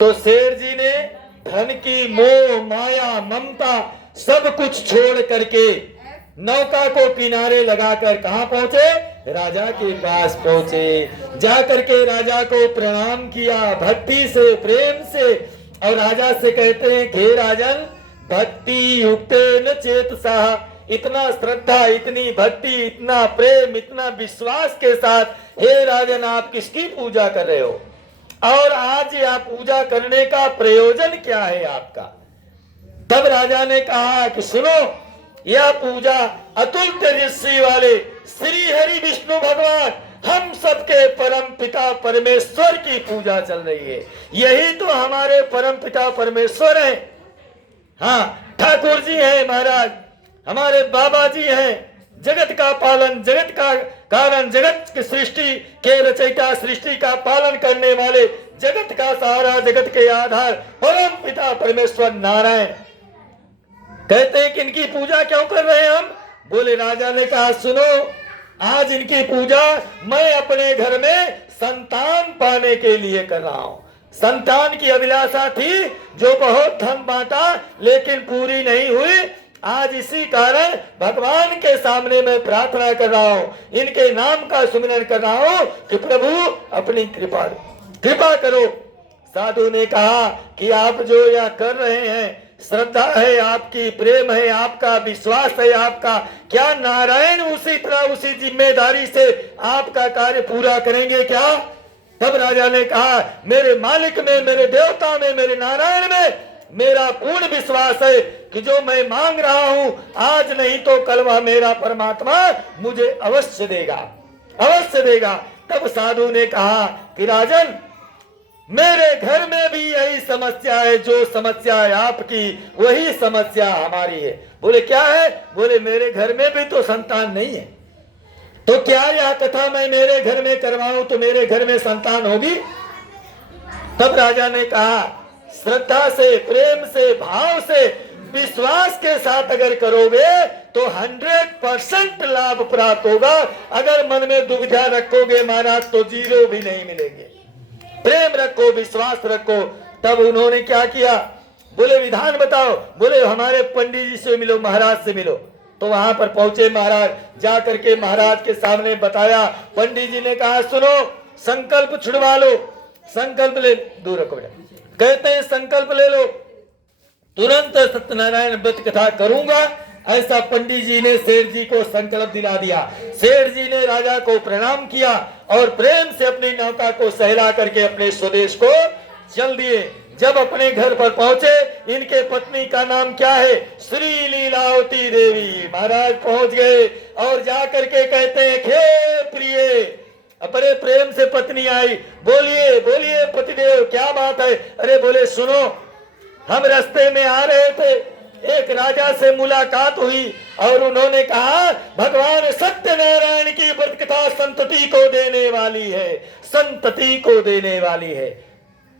तो शेर जी ने धन की मोह माया ममता सब कुछ छोड़ करके नौका को किनारे लगाकर कहां पहुंचे? राजा के पास पहुंचे। जा करके राजा को प्रणाम किया भक्ति से प्रेम से, और राजा से कहते हैं हे राजन, भक्ति युक्तेन चेतसा, इतना श्रद्धा इतनी भक्ति इतना प्रेम इतना विश्वास के साथ हे राजन आप किसकी पूजा कर रहे हो, और आज आप पूजा करने का प्रयोजन क्या है आपका? तब राजा ने कहा कि सुनो, यह पूजा अतुल तेजस्वी वाले श्री हरि विष्णु भगवान हम सबके परम पिता परमेश्वर की पूजा चल रही है। यही तो हमारे परम पिता परमेश्वर हैं। हाँ, ठाकुर जी हैं महाराज, हमारे बाबा जी हैं, जगत का पालन जगत का कारण जगत की सृष्टि के रचयिता सृष्टि का पालन करने वाले जगत का सहारा जगत के आधार परम पिता परमेश्वर नारायण। कहते हैं कि इनकी पूजा क्यों कर रहे हैं हम? बोले राजा ने कहा सुनो, आज इनकी पूजा मैं अपने घर में संतान पाने के लिए कर रहा हूं। संतान की अभिलाषा थी जो बहुत धन बांटा लेकिन पूरी नहीं हुई। आज इसी कारण भगवान के सामने मैं प्रार्थना कर रहा हूं, इनके नाम का सुमिरन कर रहा हूं कि प्रभु अपनी कृपा करो। साधु ने कहा कि आप जो यह कर रहे हैं, श्रद्धा है आपकी, प्रेम है आपका, विश्वास है आपका, क्या नारायण उसी तरह उसी जिम्मेदारी से आपका कार्य पूरा करेंगे क्या? तब राजा ने कहा मेरे मालिक में, मेरे देवता में, मेरे नारायण में मेरा पूर्ण विश्वास है कि जो मैं मांग रहा हूं आज नहीं तो कल वह मेरा परमात्मा मुझे अवश्य देगा, अवश्य देगा। तब साधु ने कहा कि राजन, मेरे घर में भी यही समस्या है, जो समस्या है आपकी वही समस्या हमारी है। बोले क्या है? बोले मेरे घर में भी तो संतान नहीं है, तो क्या यह कथा मैं मेरे घर में करवाऊं तो मेरे घर में संतान होगी? तब राजा ने कहा श्रद्धा से प्रेम से भाव से विश्वास के साथ अगर करोगे तो 100% लाभ प्राप्त होगा। अगर मन में दुविधा रखोगे महाराज तो जीरो भी नहीं मिलेंगे। प्रेम रखो, विश्वास रखो। तब उन्होंने क्या किया? बोले विधान बताओ। बोले हमारे पंडित जी से मिलो, महाराज से मिलो। तो वहां पर पहुंचे महाराज, जा करके महाराज के सामने बताया। पंडित जी ने कहा सुनो, संकल्प छुड़वा लो, संकल्प ले, दूर रखो बेटा। कहते हैं संकल्प ले लो, तुरंत सत्यनारायण व्रत कथा करूंगा। ऐसा पंडित जी ने सेठ जी को संकल्प दिला दिया। सेठ जी ने राजा को प्रणाम किया और प्रेम से अपनी नौका को सहला करके अपने स्वदेश को चल दिए। जब अपने घर पर पहुंचे, इनके पत्नी का नाम क्या है? श्री लीलावती देवी। महाराज पहुंच गए और जा करके कहते हैं हे प्रिय, अपने प्रेम से पत्नी आई। बोलिए बोलिए पतिदेव, क्या बात है? अरे बोले सुनो, हम रास्ते में आ रहे थे, एक राजा से मुलाकात हुई और उन्होंने कहा भगवान सत्यनारायण की व्रत कथा संतति को देने वाली है, संतति को देने वाली है।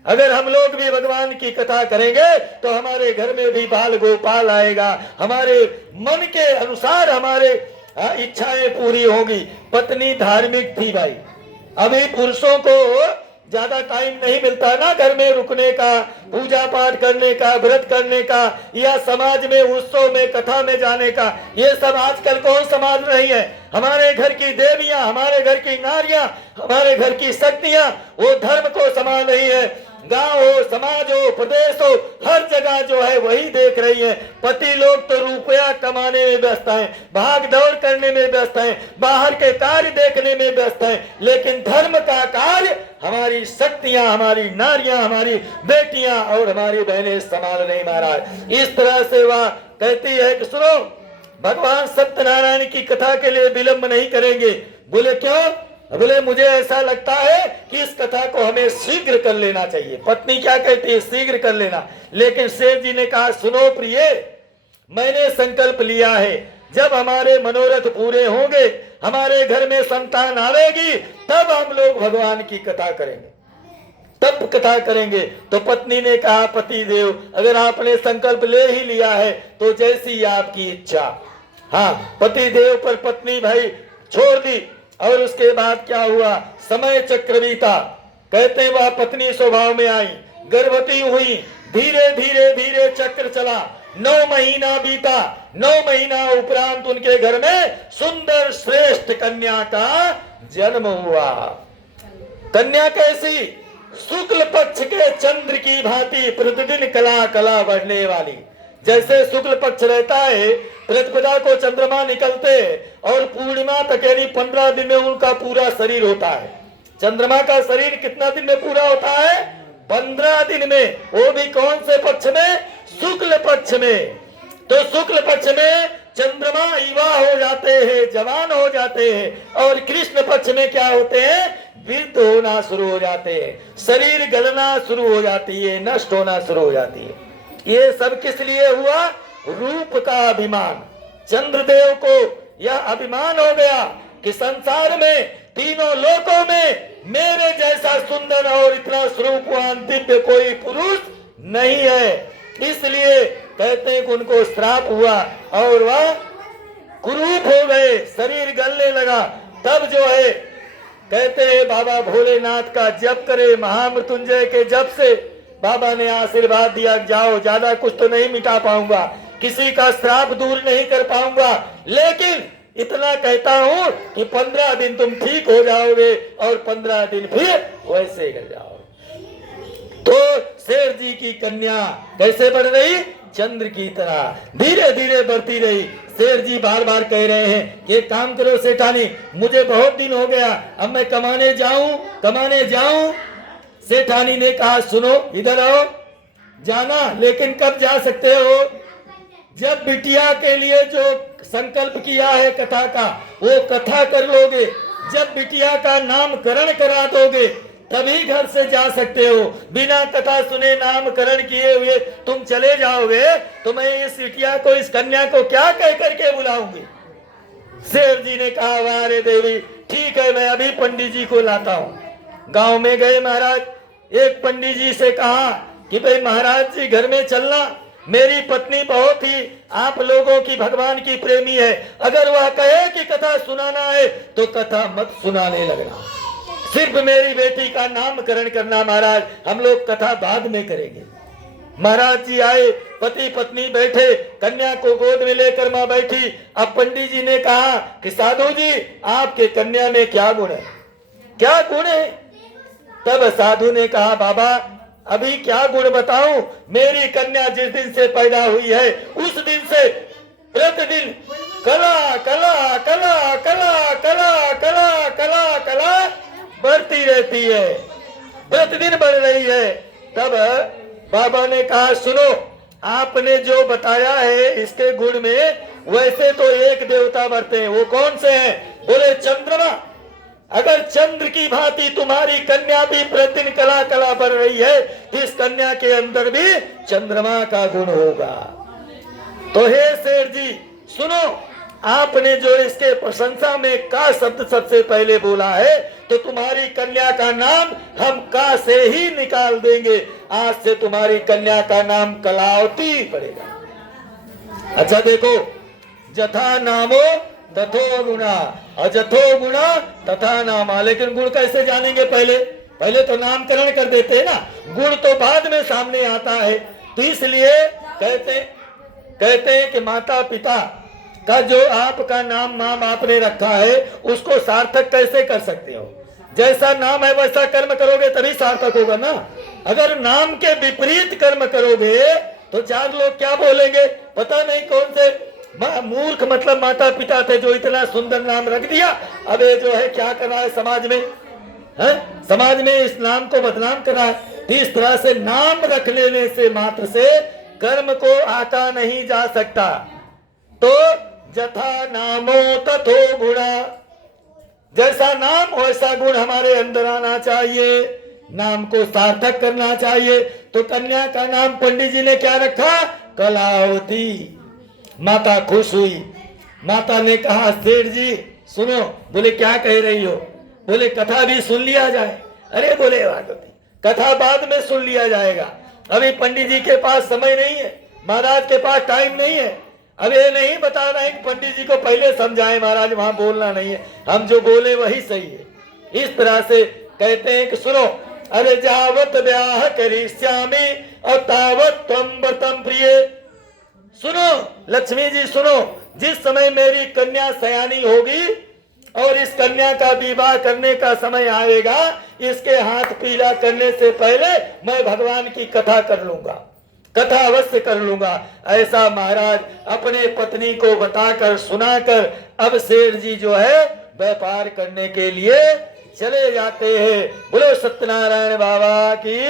अगर हम लोग भी भगवान की कथा करेंगे तो हमारे घर में भी बाल गोपाल आएगा, हमारे मन के अनुसार हमारे इच्छाएं पूरी होगी। पत्नी धार्मिक थी भाई। अभी पुरुषों को ज्यादा टाइम नहीं मिलता ना घर में रुकने का, पूजा पाठ करने का, व्रत करने का, या समाज में उत्सव में कथा में जाने का। ये सब आजकल कौन संभाल रही है? हमारे घर की देवियां, हमारे घर की नारियां, हमारे घर की शक्तियां वो धर्म को संभाल रही है। गांव हो, समाज हो, प्रदेश हो, हर जगह जो है वही देख रही है। पति लोग तो रुपया कमाने में व्यस्त हैं, भाग दौड़ करने में व्यस्त हैं, बाहर के कार्य देखने में व्यस्त हैं, लेकिन धर्म का कार्य हमारी शक्तियां, हमारी नारियां, हमारी बेटियां और हमारी बहनें संभाल नहीं। महाराज इस तरह से वह कहती है कि सुनो, भगवान सत्यनारायण की कथा के लिए विलंब नहीं करेंगे। बोले क्यों? बोले मुझे ऐसा लगता है कि इस कथा को हमें शीघ्र कर लेना चाहिए। पत्नी क्या कहती है? शीघ्र कर लेना। लेकिन सेठ जी ने कहा सुनो प्रिय, मैंने संकल्प लिया है, जब हमारे मनोरथ पूरे होंगे, हमारे घर में संतान आवेगी, तब हम लोग भगवान की कथा करेंगे, तब कथा करेंगे। तो पत्नी ने कहा पति देव, अगर आपने संकल्प ले ही लिया है तो जैसी आपकी इच्छा। हाँ, पति देव पर पत्नी भाई छोड़ दी। और उसके बाद क्या हुआ? समय चक्र बीता। कहते हैं वह पत्नी स्वभाव में आई, गर्भवती हुई, धीरे धीरे धीरे चक्र चला, 9 महीना बीता, 9 महीना उपरांत उनके घर में सुंदर श्रेष्ठ कन्या का जन्म हुआ। कन्या कैसी? शुक्ल पक्ष के चंद्र की भांति प्रतिदिन कला कला बढ़ने वाली। जैसे शुक्ल पक्ष रहता है, प्रतिपदा को चंद्रमा निकलते और पूर्णिमा तक यानी 15 दिन में उनका पूरा शरीर होता है। चंद्रमा का शरीर कितना दिन में पूरा होता है? 15 दिन में। वो भी कौन से पक्ष में? शुक्ल पक्ष में। तो शुक्ल पक्ष में चंद्रमा युवा हो जाते हैं, जवान हो जाते हैं, और कृष्ण पक्ष में क्या होते हैं? वृद्ध होना शुरू हो जाते हैं, शरीर गलना शुरू हो जाती है, नष्ट होना शुरू हो जाती है। ये सब किस लिए हुआ? रूप का अभिमान। चंद्रदेव को यह अभिमान हो गया कि संसार में तीनों लोकों में मेरे जैसा सुंदर और इतना स्वरूपवान दिव्य कोई पुरुष नहीं है। इसलिए कहते हैं कि उनको श्राप हुआ और वह कुरूप हो गए, शरीर गलने लगा। तब जो है कहते हैं बाबा भोलेनाथ का जप करे, महामृत्युंजय के जप से बाबा ने आशीर्वाद दिया, जाओ ज्यादा कुछ तो नहीं मिटा पाऊंगा, किसी का श्राप दूर नहीं कर पाऊंगा, लेकिन इतना कहता हूं कि 15 दिन तुम ठीक हो जाओगे और 15 दिन फिर वैसे कर जाओगे। तो शेर जी की कन्या कैसे बढ़ रही? चंद्र की तरह धीरे धीरे बढ़ती रही। शेर जी बार बार कह रहे हैं कि एक काम करो सेठानी, मुझे बहुत दिन हो गया, अब मैं कमाने जाऊं। सेठानी ने कहा सुनो, इधर आओ, जाना, लेकिन कब जा सकते हो? जब बिटिया के लिए जो संकल्प किया है कथा का, वो कथा कर लोगे, जब बिटिया का नामकरण करा दोगे तभी घर से जा सकते हो। बिना कथा सुने नामकरण किए हुए तुम चले जाओगे तो मैं इस बिटिया को, इस कन्या को क्या कह करके बुलाऊंगी? शेर जी ने कहा वाह रे देवी, ठीक है, मैं अभी पंडित जी को लाता हूँ। गांव में गए महाराज, एक पंडित जी से कहा कि भाई महाराज जी घर में चलना, मेरी पत्नी बहुत ही आप लोगों की भगवान की प्रेमी है, अगर वह कहे कि कथा सुनाना है तो कथा मत सुनाने लगना, सिर्फ मेरी बेटी का नामकरण करना महाराज, हम लोग कथा बाद में करेंगे। महाराज जी आए, पति पत्नी बैठे, कन्या को गोद में लेकर मां बैठी। अब पंडित जी ने कहा कि साधु जी आपके कन्या में क्या गुण है, क्या गुण है? तब साधु ने कहा बाबा अभी क्या गुण बताऊं, मेरी कन्या जिस दिन से पैदा हुई है उस दिन से प्रतिदिन कला कला कला कला कला कला कला कला बढ़ती रहती है, प्रतिदिन बढ़ रही है। तब बाबा ने कहा सुनो, आपने जो बताया है इसके गुण में, वैसे तो एक देवता बढ़ते हैं, वो कौन से हैं? बोले चंद्रमा। अगर चंद्र की भांति तुम्हारी कन्या भी प्रतिदिन कला कला बढ़ रही है तो इस कन्या के अंदर भी चंद्रमा का गुण होगा। तो हे शेर जी सुनो, आपने जो इसके प्रशंसा में का शब्द सबसे पहले बोला है, तो तुम्हारी कन्या का नाम हम का से ही निकाल देंगे। आज से तुम्हारी कन्या का नाम कलावती पड़ेगा। अच्छा देखो, जथा नामो तथो गुणा, अजथो गुणा तथा नामा। लेकिन गुण कैसे जानेंगे? पहले तो नामकरण कर देते हैं ना, गुण तो बाद में सामने आता है। तो इसलिए कहते हैं कि माता पिता का जो आपका नाम माँ बाप ने रखा है उसको सार्थक कैसे कर सकते हो? जैसा नाम है वैसा कर्म करोगे तभी सार्थक होगा ना। अगर नाम के विपरीत कर्म करोगे तो 4 लोग क्या बोलेंगे, पता नहीं कौन से मूर्ख मतलब माता पिता थे जो इतना सुंदर नाम रख दिया, अब ये जो है क्या कर रहा है समाज में, है समाज में इस नाम को बदनाम कर रहा है। इस तरह से नाम रख लेने से मात्र से कर्म को आता नहीं जा सकता। तो जथा नामो तथो गुणा, जैसा नाम वैसा गुण हमारे अंदर आना चाहिए, नाम को सार्थक करना चाहिए। तो कन्या का नाम पंडित जी ने क्या रखा? कलावती। माता खुश हुई, माता ने कहा सेठ जी सुनो। बोले क्या कह रही हो? बोले कथा भी सुन लिया जाए। अरे बोले कथा बाद में सुन लिया जाएगा, अभी पंडित जी के पास समय नहीं है, महाराज के पास टाइम नहीं है। अब ये नहीं बता रहे कि पंडित जी को पहले समझाएं महाराज वहां बोलना नहीं है, हम जो बोले वही सही है। इस तरह से कहते हैं कि सुनो, अरे जावत ब्याह करिष्यामि और तावत त्वं व्रतं प्रिय। सुनो लक्ष्मी जी सुनो, जिस समय मेरी कन्या सयानी होगी और इस कन्या का विवाह करने का समय आएगा, इसके हाथ पीला करने से पहले मैं भगवान की कथा कर लूंगा, कथा अवश्य कर लूंगा। ऐसा महाराज अपने पत्नी को बताकर सुनाकर अब सेठ जी जो है व्यापार करने के लिए चले जाते हैं। बोलो सत्यनारायण बाबा की।